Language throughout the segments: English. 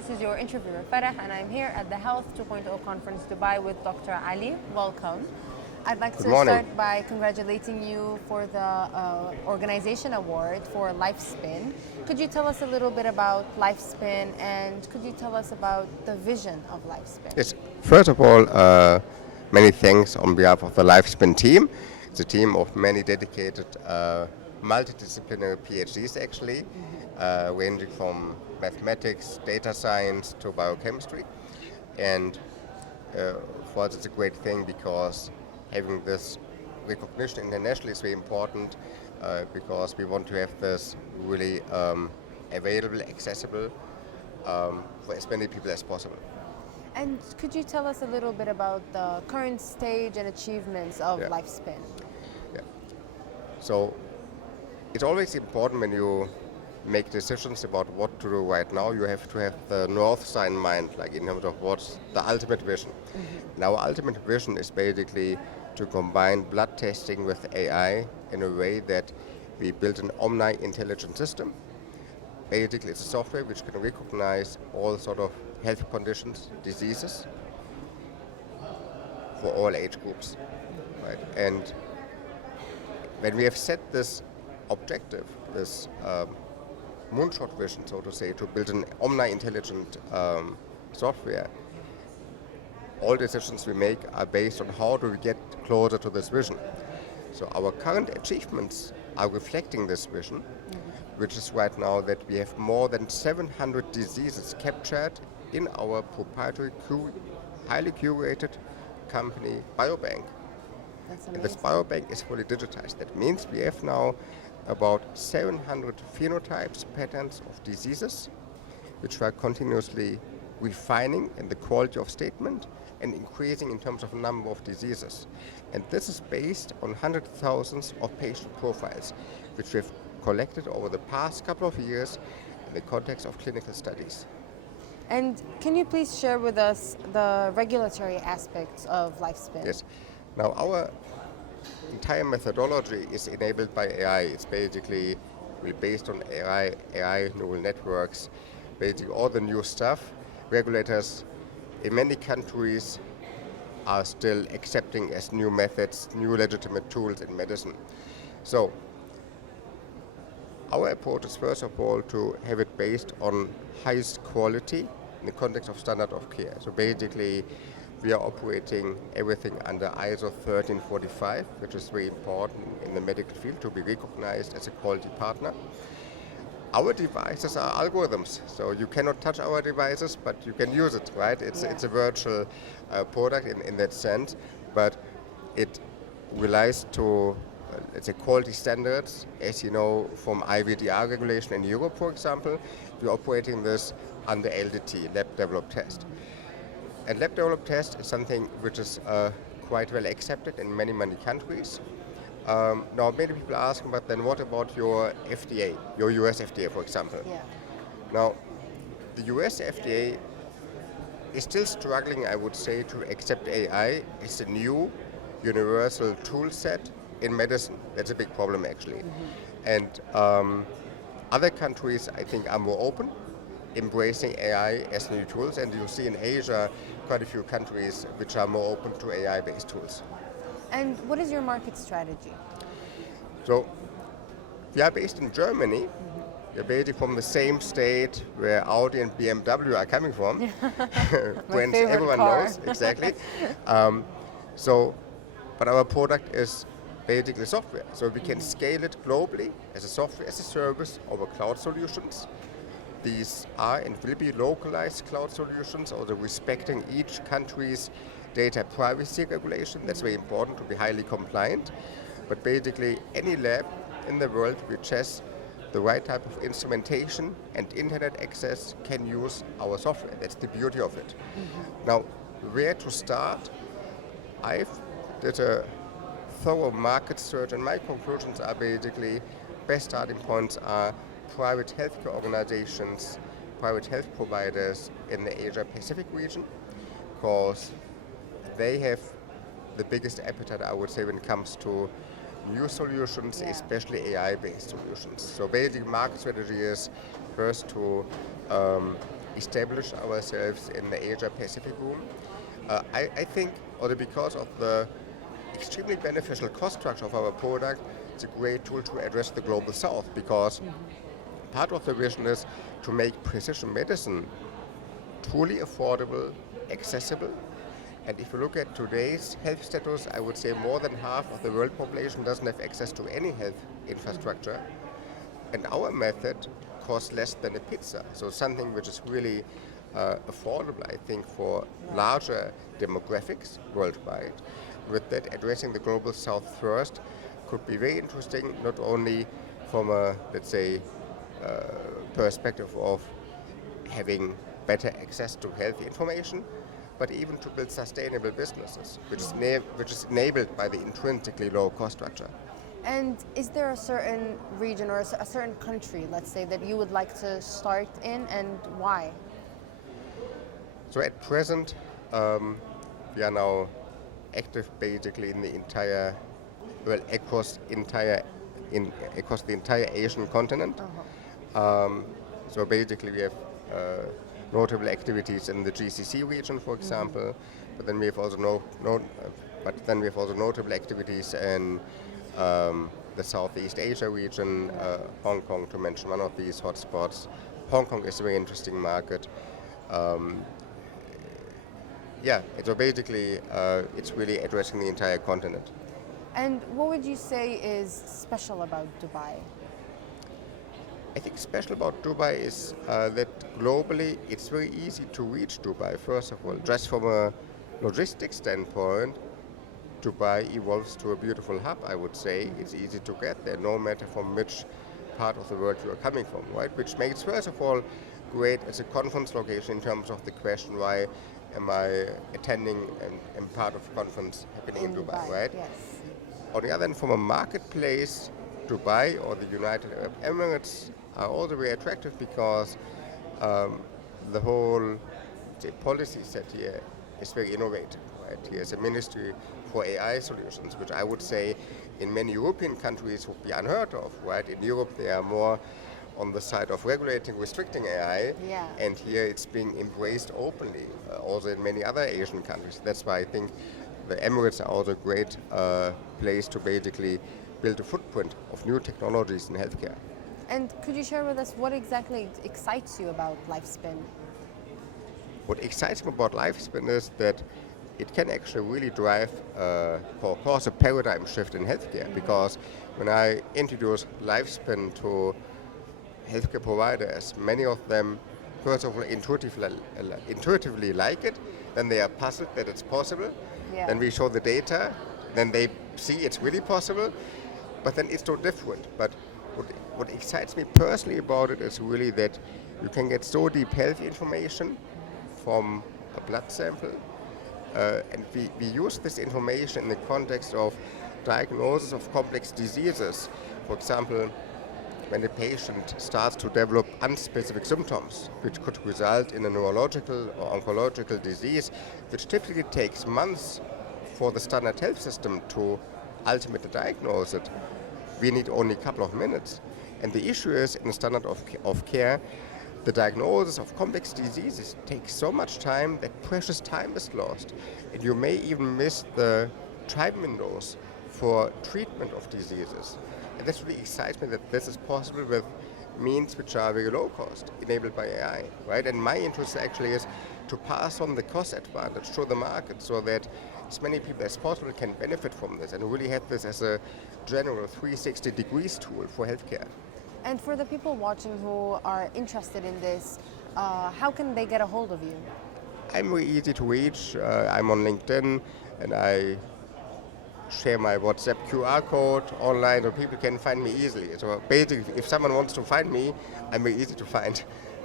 This is your interviewer Farah, and I'm here at the Health 2.0 Conference Dubai with Dr. Ali. Welcome. I'd like to start by congratulating you for the Organization Award for Lifespin. Could you tell us a little bit about Lifespin, and could you tell us about the vision of Lifespin? Yes. First of all, many thanks on behalf of the Lifespin team. It's a team of many dedicated multidisciplinary PhDs actually, ranging from mathematics, data science to biochemistry. And for us it's a great thing because having this recognition internationally is very important because we want to have this really available, accessible for as many people as possible. And could you tell us a little bit about the current stage and achievements of Lifespin? Yeah. So it's always important when you make decisions about what to do right now, you have to have the North Star in mind, like in terms of what's the ultimate vision. And our ultimate vision is basically to combine blood testing with AI in a way that we build an omni-intelligent system. Basically, it's a software which can recognize all sort of health conditions, diseases for all age groups, right? And when we have set this objective, this moonshot vision, so to say, to build an omni-intelligent software, all decisions we make are based on how do we get closer to this vision. So our current achievements are reflecting this vision, which is right now that we have more than 700 diseases captured in our proprietary, highly curated company biobank. And this biobank is fully digitized. That means we have now about 700 phenotypes, patterns of diseases, which we are continuously refining in the quality of statement and increasing in terms of number of diseases. And this is based on hundreds of thousands of patient profiles, which we have collected over the past couple of years in the context of clinical studies. And can you please share with us the regulatory aspects of Lifespin? Yes. Now our entire methodology is enabled by AI. It's basically based on AI neural networks, basically all the new stuff. Regulators in many countries are still accepting as new methods, new legitimate tools in medicine. So our approach is first of all to have it based on highest quality in the context of standard of care. So basically we are operating everything under ISO 13485, which is very important in the medical field to be recognized as a quality partner. Our devices are algorithms, so you cannot touch our devices, but you can use it, right? It's a virtual product in that sense, but it relies to let's say quality standards. As you know from IVDR regulation in Europe, for example, we're operating this under LDT, lab developed test. And lab developed test is something which is quite well accepted in many countries. Now many people are asking, but then what about your FDA, your US FDA, for example? Yeah. Now the US FDA is still struggling, I would say, to accept AI as a new universal tool set in medicine. That's a big problem actually. And other countries, I think, are more open, embracing AI as new tools, and you see in Asia quite a few countries which are more open to AI-based tools. And what is your market strategy? So we are based in Germany. We're basically from the same state where Audi and BMW are coming from. Brands everyone knows, exactly. But our product is basically software, so we can scale it globally as a software as a service over cloud solutions. These are and will be localized cloud solutions, also respecting each country's data privacy regulation. That's very important to be highly compliant. But basically any lab in the world which has the right type of instrumentation and internet access can use our software. That's the beauty of it. Now, where to start? I've did a thorough market search, and my conclusions are basically best starting points are private healthcare organizations, private health providers in the Asia Pacific region, because they have the biggest appetite, I would say, when it comes to new solutions, especially AI-based solutions. So basically market strategy is first to establish ourselves in the Asia-Pacific room. I think, also because of the extremely beneficial cost structure of our product, it's a great tool to address the global south, because part of the vision is to make precision medicine truly affordable, accessible. And if you look at today's health status, I would say more than half of the world population doesn't have access to any health infrastructure. And our method costs less than a pizza. So something which is really affordable, I think, for larger demographics worldwide. With that, addressing the global south first could be very interesting, not only from a, let's say, perspective of having better access to health information, but even to build sustainable businesses, which is enabled by the intrinsically low cost structure. And is there a certain region or a certain country, let's say, that you would like to start in, and why? So at present, we are now active basically in the entire, well, across the entire Asian continent. So basically, we have notable activities in the GCC region, for example, but then we have also notable activities in the Southeast Asia region, Hong Kong, to mention one of these hotspots. Hong Kong is a very interesting market. So basically, it's really addressing the entire continent. And what would you say is special about Dubai? I think special about Dubai is that globally it's very easy to reach Dubai. First of all, just from a logistics standpoint, Dubai evolves to a beautiful hub, I would say. It's easy to get there, no matter from which part of the world you are coming from, right? Which makes, first of all, great as a conference location in terms of the question, why am I attending and part of a conference happening in Dubai, right? Yes. On the other hand, from a marketplace, Dubai or the United Arab Emirates are also very attractive because the whole policy set here is very innovative, right? Here's a ministry for AI solutions, which I would say in many European countries would be unheard of, right? In Europe, they are more on the side of regulating, restricting AI, and here it's being embraced openly, also in many other Asian countries. That's why I think the Emirates are also a great place to basically build a footprint of new technologies in healthcare. And could you share with us what exactly excites you about Lifespin? What excites me about Lifespin is that it can actually really drive, of course, a paradigm shift in healthcare. Because when I introduce Lifespin to healthcare providers, many of them, first of all, intuitively like it, then they are puzzled that it's possible. Then we show the data, then they see it's really possible, but then it's so different. But what excites me personally about it is really that you can get so deep health information from a blood sample, and we use this information in the context of diagnosis of complex diseases. For example, when a patient starts to develop unspecific symptoms, which could result in a neurological or oncological disease, which typically takes months for the standard health system to ultimately diagnose it, we need only a couple of minutes. And the issue is, in the standard of care, the diagnosis of complex diseases takes so much time that precious time is lost. And you may even miss the time windows for treatment of diseases. And this really excites me that this is possible with means which are very low cost, enabled by AI, right? And my interest actually is to pass on the cost advantage to the market so that as many people as possible can benefit from this and really have this as a general 360 degrees tool for healthcare. And for the people watching who are interested in this, how can they get a hold of you? I'm very easy to reach. I'm on LinkedIn, and I share my WhatsApp QR code online so people can find me easily. So basically, if someone wants to find me, I'm very easy to find.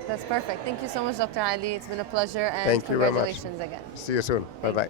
That's perfect. Thank you so much, Dr. Ali. It's been a pleasure, and Thank you very much. congratulations again. See you soon. Bye-bye.